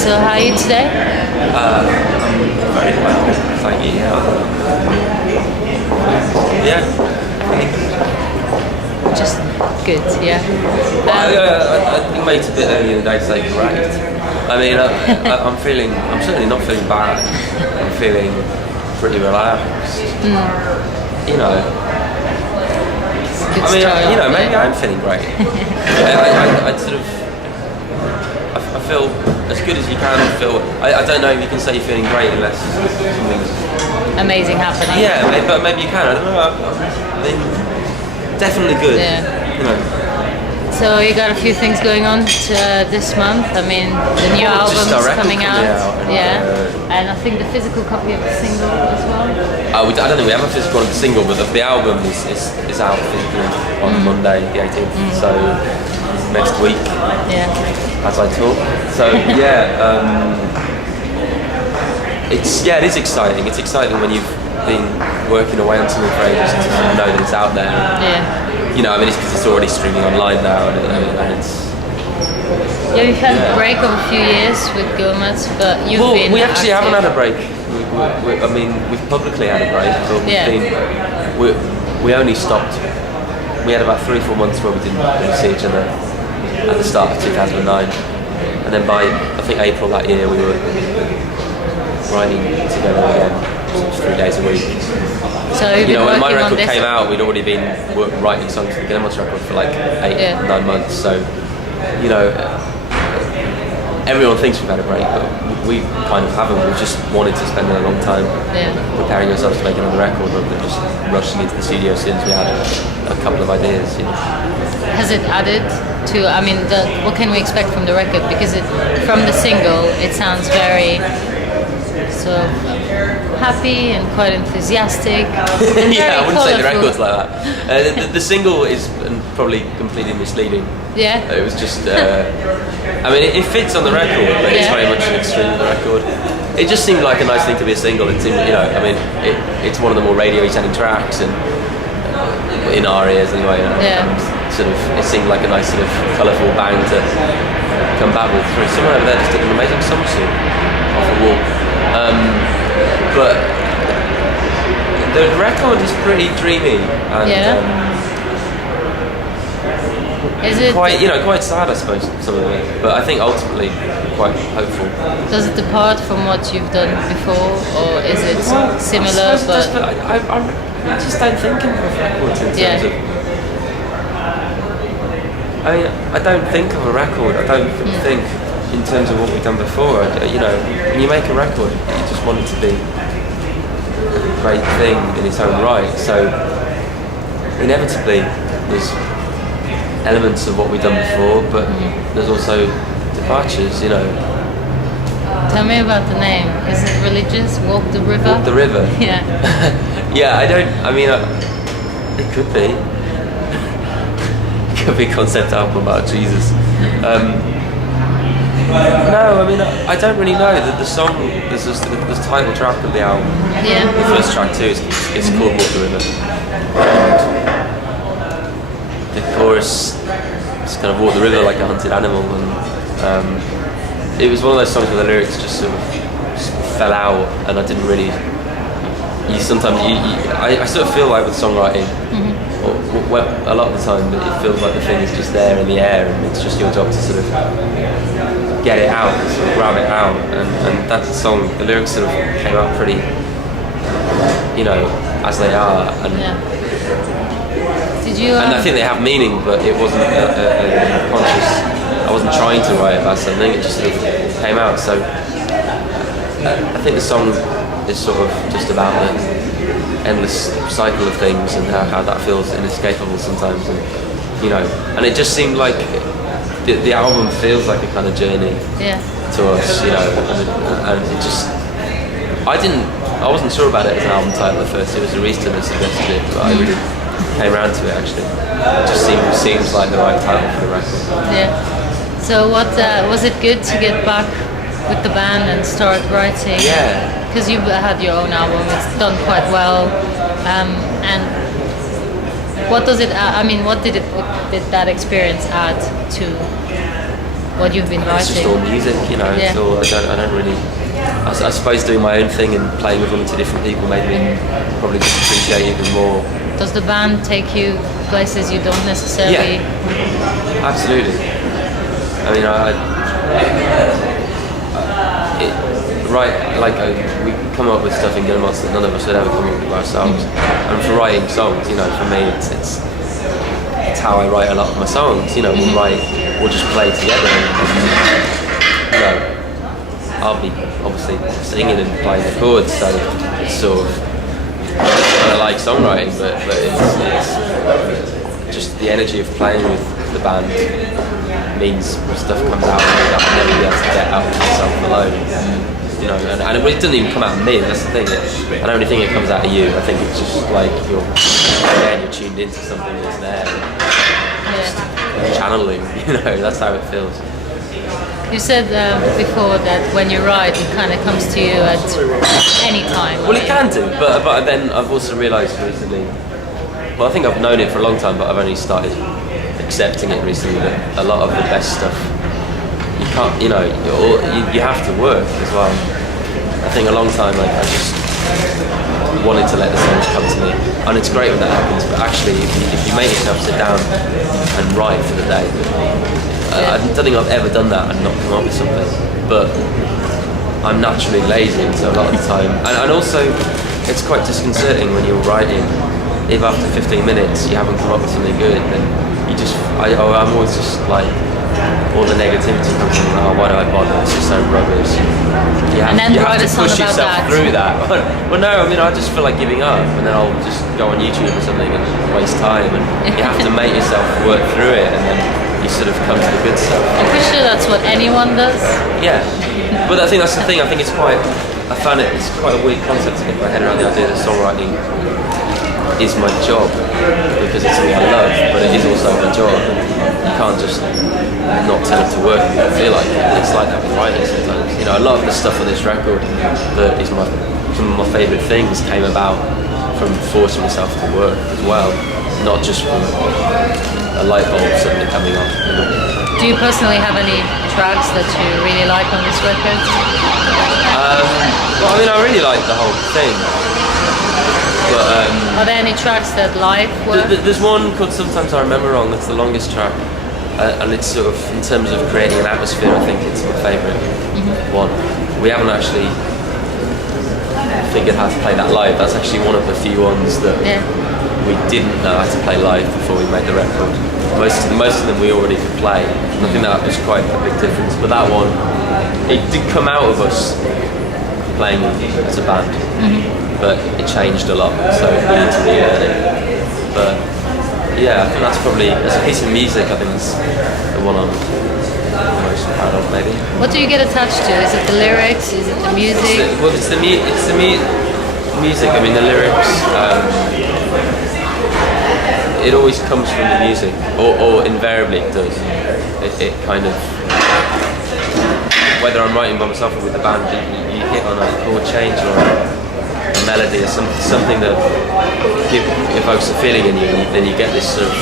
So how are you today? I'm very well, thank you. Yeah. Just good, yeah. I think maybe it's a bit early in the day to say great. I mean, I'm certainly not feeling bad. I'm feeling pretty relaxed. You know. Good I mean, start, maybe I'm feeling great. I sort of, I feel as good as you can feel. I don't know if you can say you're feeling great unless something's amazing happening. Yeah, but maybe you can. I don't know. I mean, definitely good. Yeah. You know. So you got a few things going on this month. I mean, the new album's coming out. And I think the physical copy of the single as well. I don't think we have a physical of the single, but the album is out physically on Monday, the 18th. So next week, as I talk. So it is exciting. It's exciting when you've been working away on something for ages to know that it's out there. Yeah. You know, I mean, it's because it's already streaming online now, and it's. Yeah, we've had a break of a few years with Guillemots, but we actually haven't had a break. I mean, we've publicly had a break, but we only stopped. We had about 3-4 months where we didn't really see each other at the start of 2009, and then by I think April that year we were writing together again, 3 days a week. So when my record came out, we'd already been writing songs for the Guillemots record for like 8-9 months. So, everyone thinks we've had a break, but we kind of haven't. We've just wanted to spend a long time preparing ourselves to make another record, rather than just rushing into the studio as soon as we had a couple of ideas. Has it added to? I mean, what can we expect from the record? Because from the single, it sounds very sort of happy and quite enthusiastic. And I wouldn't say the colourful. record's like that. The single is probably completely misleading. Yeah. It was just. I mean, it fits on the record, but it's very much an extreme of the record. It just seemed like a nice thing to be a single. It seemed, I mean, it's one of the more radio-y sounding tracks, and in our ears anyway. And sort of, it seemed like a nice sort of colourful bang to come back with. Someone over there just did an amazing somersault off a wall. But the record is pretty dreamy and is it quite sad, I suppose, some of it. But I think ultimately quite hopeful. Does it depart from what you've done before, or is it similar? I just don't think of records in terms of. I don't think of a record. I don't think in terms of what we've done before. When you make a record, you just want it to be a great thing in its own right. So inevitably, there's elements of what we've done before, but there's also departures. Tell me about the name. Is it religious? Walk the River? Walk the River. Yeah. It could be. It could be a concept album about Jesus. No, I don't really know. The song, there's the title track of the album. Yeah. The first track too, it's called Walk the River. And the chorus is kind of walk the river like a hunted animal, and it was one of those songs where the lyrics just sort of fell out, and I didn't really. I sort of feel like with songwriting, a lot of the time it feels like the thing is just there in the air, and it's just your job to sort of get it out, sort of grab it out, and that's the song. The lyrics sort of came out pretty, as they are, and did you? And I think they have meaning, but it wasn't conscious. I wasn't trying to write about something; it just sort of came out. So I think the song is sort of just about the endless cycle of things and how that feels inescapable sometimes, and it just seemed like the album feels like a kind of journey to us, and it just I wasn't sure about it as an album title at first. It was Arista that suggested it, but I really came around to it actually. It just seems like the right title for the record. Yeah. So what was it good to get back with the band and start writing? Yeah. Because you've had your own album, it's done quite well, and what does it? What did that experience add to what you've been It's just writing? all music, you know. Yeah. It's all, I don't really. I suppose doing my own thing and playing with one or two different people made me probably just appreciate even more. Does the band take you places you don't necessarily? Yeah, absolutely. I mean, we come up with stuff in Guillemots that none of us would ever come up with ourselves. And for writing songs, you know, for me, it's how I write a lot of my songs. You know, we'll just play together. And, you know, I'll be obviously singing and playing the chords, so it's sort of I like songwriting, but it's just the energy of playing with the band means stuff comes out of me that I'll never be able to get out of myself alone. You know, and it doesn't even come out of me. That's the thing. I don't really think it comes out of you. I think it's just like you're tuned into something that's there. Yeah. Channeling. You know, that's how it feels. You said before that when you write, it kind of comes to you at any time. Well, it can do, but then I've also realised recently. Well, I think I've known it for a long time, but I've only started accepting it recently. That a lot of the best stuff you can't, you know, you have to work as well. I think a long time, like I just wanted to let the songs come to me, and it's great when that happens. But actually, if you make yourself sit down and write for the day, I don't think I've ever done that and not come up with something. But I'm naturally lazy, so a lot of the time, and also it's quite disconcerting when you're writing. If after 15 minutes you haven't come up with something good, then you just, I'm always just like, all the negativity comes in, oh, why do I bother, it's just so rubbish. You have to push yourself through that. Well, no, I mean, I just feel like giving up, and then I'll just go on YouTube or something and waste time, and you have to make yourself work through it, and then you sort of come to the good stuff. I'm pretty sure that's what anyone does. Yeah, but I think that's the thing, I think it's quite a weird concept to get my head around, the idea that songwriting is my job, because it's something I love, but it is also my job. You can't just not tell it to work if you don't feel like it. It's like that with writing sometimes. You know, a lot of the stuff on this record that is some of my favourite things came about from forcing myself to work as well, not just from a light bulb suddenly coming on. You know? Do you personally have any tracks that you really like on this record? Well, I mean, I really like the whole thing. But, are there any tracks that live were? There's one called Sometimes I Remember Wrong, that's the longest track. And it's sort of, in terms of creating an atmosphere, I think it's my favourite one. We haven't actually figured how to play that live. That's actually one of the few ones that we didn't know how to play live before we made the record. Most of them we already could play. And I think that was quite a big difference. But that one, it did come out of us playing as a band. But it changed a lot, so we need to relearn it. But yeah, I think that's probably, as a piece of music, I think it's the one I'm most proud of, maybe. What do you get attached to? Is it the lyrics? Is it the music? It's the music. I mean, the lyrics. It always comes from the music, or invariably it does. It kind of, whether I'm writing by myself or with the band, you hit on a chord change or a melody or something that evokes a feeling in you, and then you get this sort of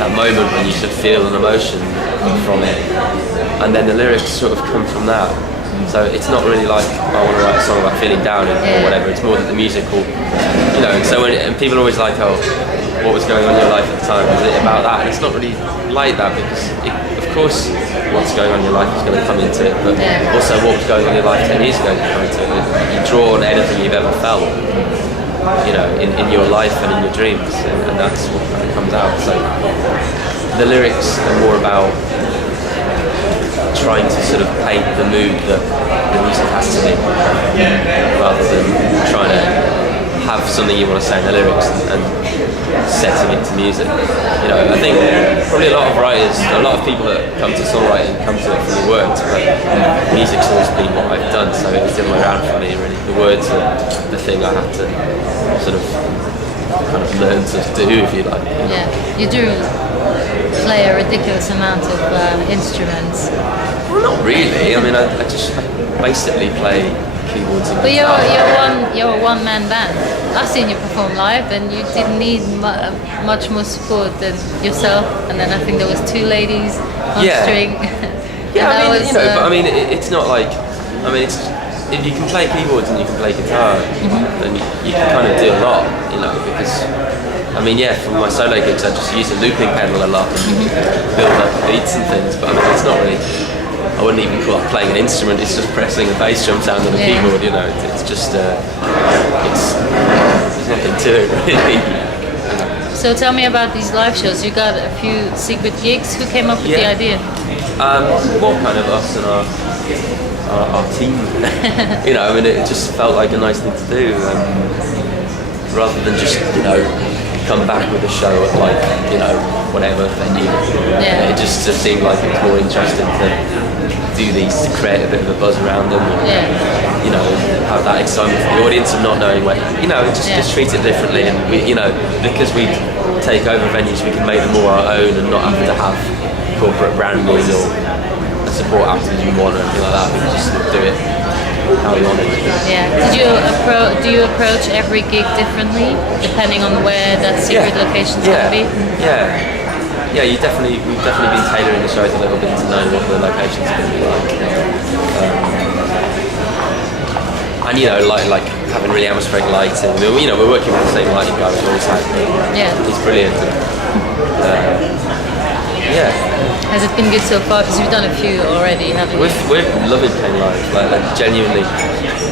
that moment when you sort of feel an emotion from it, and then the lyrics sort of come from that. So it's not really like I want to write a song about feeling down or whatever. It's more that the music will, you know. And so and people are always like, oh, what was going on in your life at the time? Was it about that? And it's not really like that, because of course what's going on in your life is going to come into it, but also what was going on in your life 10 years ago is come into it. You draw on anything you've ever felt, you know, in your life and in your dreams, and that's what kind of comes out. So the lyrics are more about trying to sort of paint the mood that the music has to be, rather than trying to have something you want to say in the lyrics and setting it to music. You know, I think probably a lot of writers, a lot of people that come to songwriting come to it from the words, but music's always been what I've done, so it's the other way around for me, really. The words are the thing I have to sort of kind of learn to do, if you like. Yeah, you do play a ridiculous amount of instruments. Well, not really. I mean, I just basically play keyboards and But guitar. you're a one-man band. I've seen you perform live, and you didn't need much more support than yourself. And then I think there was two ladies on string. Yeah, And I mean, that was, but I mean, it's not like, I mean, it's if you can play keyboards and you can play guitar, then you can kind of do a lot, because, I mean, yeah, for my solo gigs, I just use a looping pedal a lot and build up beats and things. But I mean, it's not really. I wouldn't even call it playing an instrument. It's just pressing a bass drum sound on a keyboard. It's just there's nothing to it really. So tell me about these live shows. You got a few secret gigs. Who came up with the idea? Well, kind of us and our team. I mean, it just felt like a nice thing to do, rather than just come back with a show at whatever venue. It just seemed like it was more interesting to do these to create a bit of a buzz around them. Have that excitement for the audience of not knowing where. Just treat it differently, and because we take over venues, we can make them more our own and not have to have corporate branding or a support act as you want or anything like that. We can just do it how we want it. Yeah. Do you approach every gig differently depending on where that secret location's going to be? Yeah. We've definitely been tailoring the shows a little bit to know what the locations are going to be like. Like having really atmospheric lighting. We're working with the same lighting guy we've always had. Yeah. He's brilliant. Yeah. Has it been good so far? Because you've done a few already, haven't you? We're loving playing live. Like genuinely,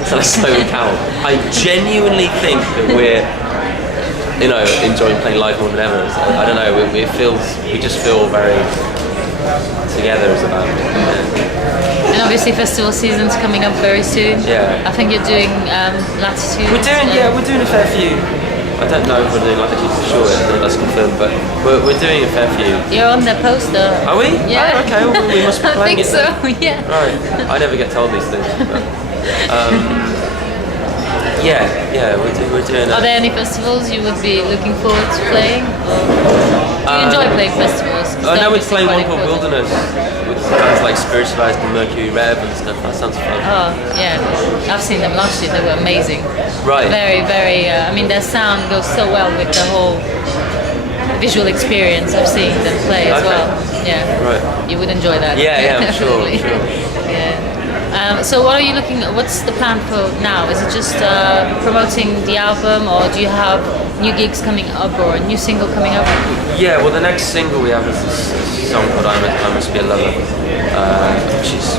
so slow count. I genuinely think that we're, enjoying playing live more than ever. I don't know. We just feel very together as a band. Yeah. And obviously, festival season's coming up very soon. Yeah. I think you're doing Latitude. We're doing a fair few. I don't know if we're doing Latitude for sure, that's confirmed, but we're doing a fair few. You're on the poster. Are we? Yeah. Oh, okay, well, we must be playing I think it so, then. yeah. Right, I never get told these things. But, we're doing Are there any festivals you would be looking forward to playing? Do you enjoy playing festivals? I know we're playing one called Wilderness with bands like Spiritualized and Mercury Rev and stuff. That sounds fun. Oh, yeah. I've seen them last year. They were amazing. Right. Very, very... their sound goes so well with the whole visual experience of seeing them play as well. Yeah. Right. You would enjoy that. Yeah, I'm sure. Yeah. So what are you what's the plan for now? Is it just promoting the album, or do you have new gigs coming up or a new single coming up? Yeah, well, the next single we have is this song called I Must Be a Lover, which is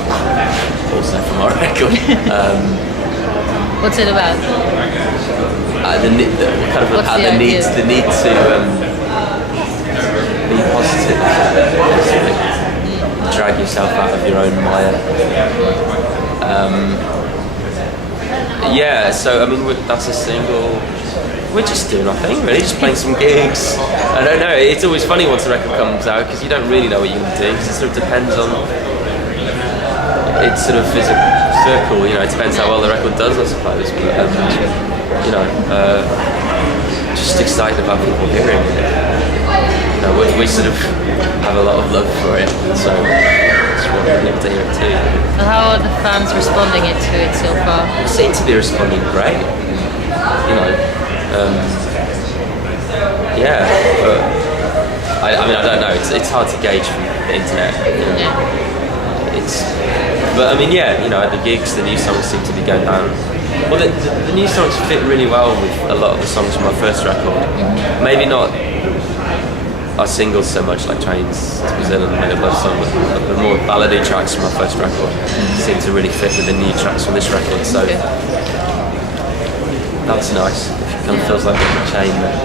also from our record. What's it about? The need to be positive, drag yourself out of your own mire. So I mean, that's a single. We're just doing our thing, really, just playing some gigs. I don't know, it's always funny once the record comes out because you don't really know what you're going to do, because it sort of depends on, it sort of is a circle, it depends how well the record does, I suppose, but, just excited about people hearing it. We sort of have a lot of love for it, so just want people to hear it too. So how are the fans responding to it so far? They seem to be responding great, but I mean, I don't know. It's hard to gauge from the internet. But I mean, at the gigs, the new songs seem to be going down. Well, the new songs fit really well with a lot of the songs from our first record. Maybe not our singles so much, like Trains to Brazil and Made of Love Song, but the more ballady tracks from our first record seem to really fit with the new tracks from this record. So that's nice. It kind of feels like a chain there.